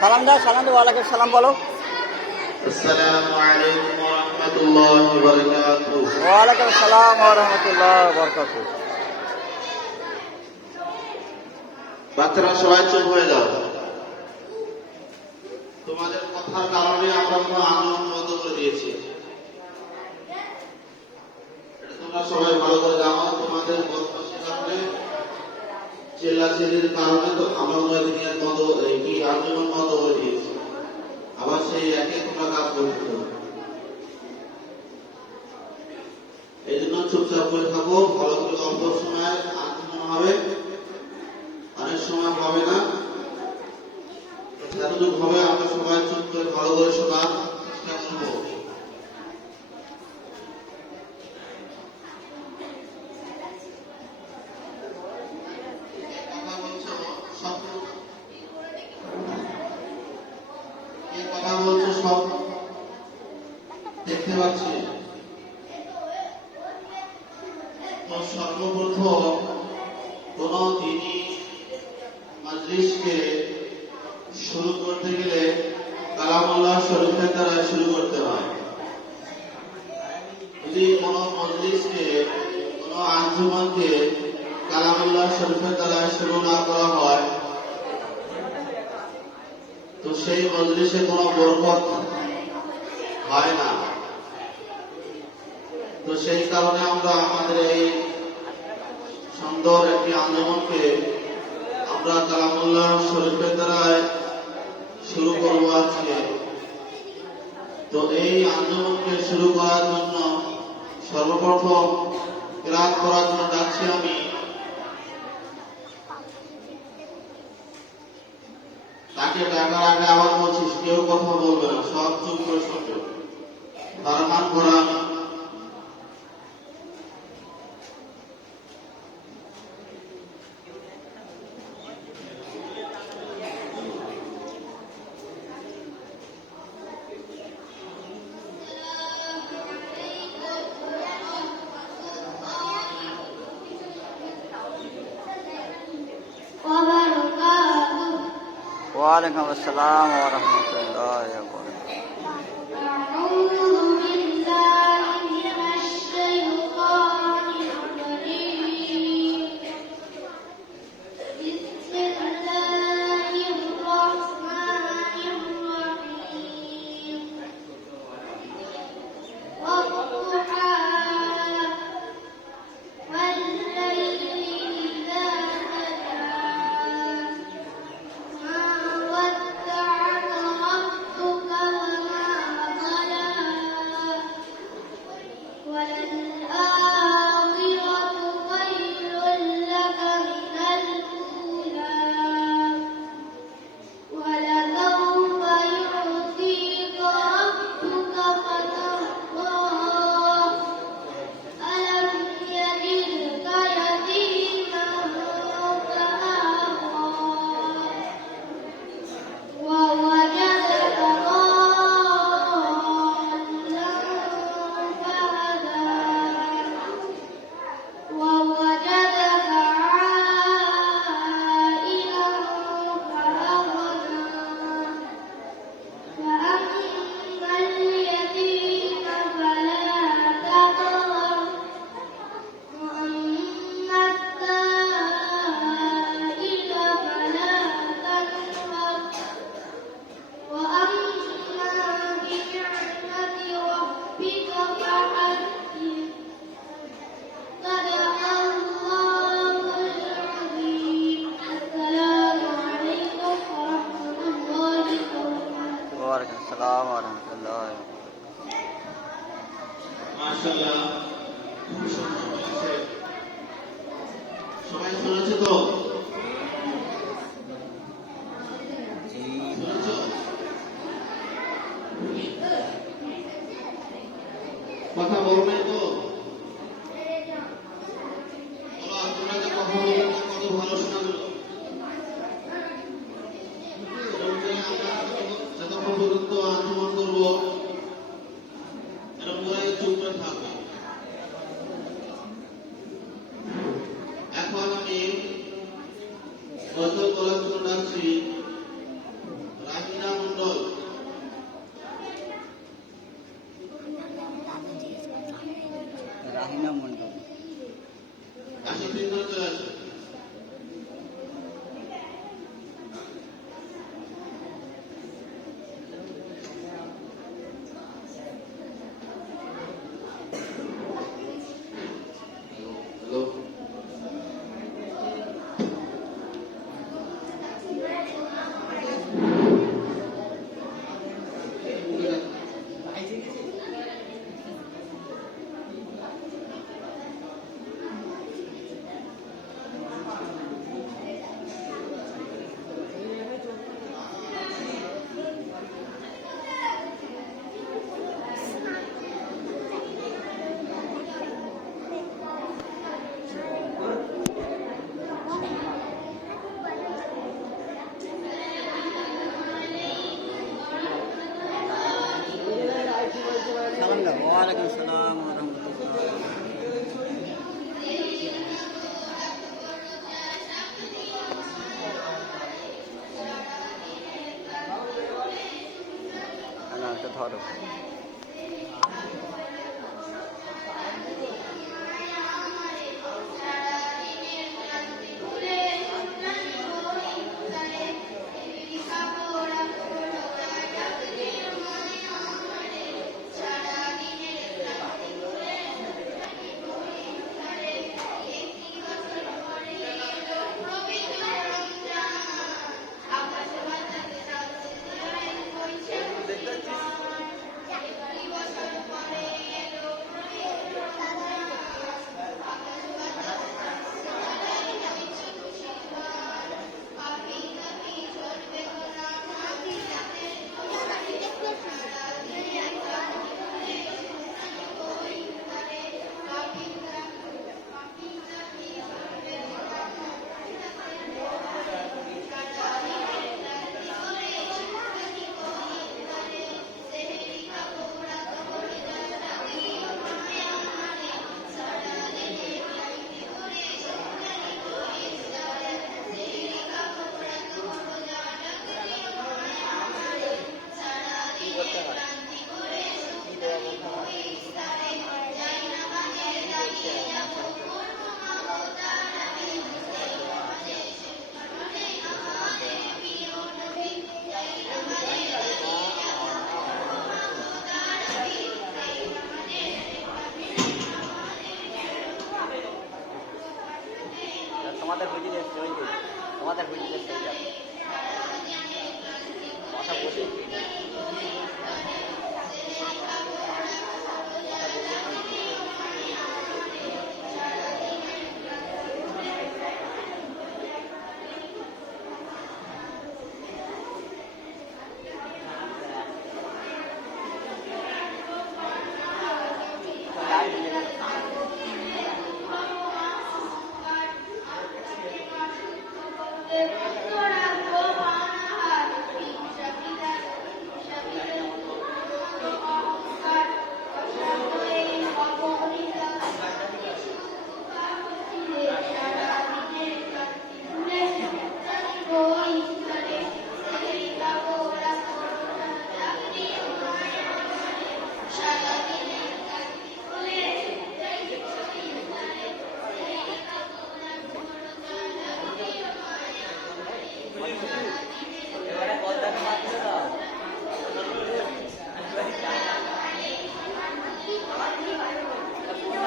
সালাম দাও, সালাম দাও, ওয়ালাইকুম সালাম বলো। আসসালামু আলাইকুম ওয়া রাহমাতুল্লাহি ওয়া বারাকাতুহু। ওয়ালাইকুম আসসালাম ওয়া রাহমাতুল্লাহি ওয়া বারাকাতুহু। বাচ্চারা সবাই চুপ হয়ে যাও। তোমাদের কথার কারণে আমরা আন্দোলন বন্ধ করে দিয়েছি। এটা তোমরা সবাই ভালো করে জানো। তোমাদের বদমাশির কারণে, চিল্লাচিল্লির কারণে তো আমরা এদিকে বন্ধ কি আন্দোলন বন্ধ করে দিয়েছি। আবার সেই একই তোমরা কাজ করতে। এই জন্য চুপচাপ করে থাকো। ভালো করে অল্প সময় আন্দোলন হবে, অনেক সময় হবে না। যতটুকু হবে আমরা সবাই চুপ করে ভালো করে শোনার চেষ্টা করবো। কথা বলছো সব দেখতে পাচ্ছি। তো সর্বপ্রথম কোন দিনই মাজলিসকে শুরু করতে গেলে কালামুল্লাহ শরীফের দ্বারা শুরু করতে হয়। যদি কোন মজলিসকে, কোন আঞ্জুমানকে কালামুল্লাহ শরীফের দ্বারা শুরু না করা হয় তো সেই মজলিসে কোন বরকত হয় না। তো সেই কারণে আমরা আমাদের এই সুন্দর একটি আঞ্জুমানকে আমরা কালামুল্লাহ শরীফের দ্বারা শুরু করবো আজকে। তো এই আন্দোলনকে শুরু করার জন্য সর্বপ্রথম ক্লাস করার জন্য যাচ্ছি আমি। তাকে ডাকার আগে আবার বলছিস কেউ কথা বলবে না, সব চুপ করে শুনবে। ফারহান কোরআন ওয়ালাইকুম আসসালাম ওয়া রাহমাতুল্লাহি ওয়া বারাকাতুহু। ওয়ালাইকুম আসসালাম ওয়া রাহমাতুল্লাহি ওয়া বারাকাতুহু। মাশাআল্লাহ খুব সুন্দর হয়েছে। সবাই শুনেছে তো? শুনেছো? কথা বলবে তো? তোমরা যে কথা বলবে কত ভালো শোনালো। যতক্ষণ পর্যন্ত আন্দোলন করবো এরকম করে চুপ করে থাকবে। এখন আমি গজল বলার জন্য ডাকছি রাহি রাহিনা মন্ডল। আসো তিনজন চলে আসো। হ্যালো সালাম দাও। ওয়ালাইকুম আসসালাম ওয়া রাহমাতুল্লাহ। না এটা ধরো। তোমাদের বুঝিয়ে এসছে ওই যে তোমাদের বুঝিয়ে এসছে কথা বলি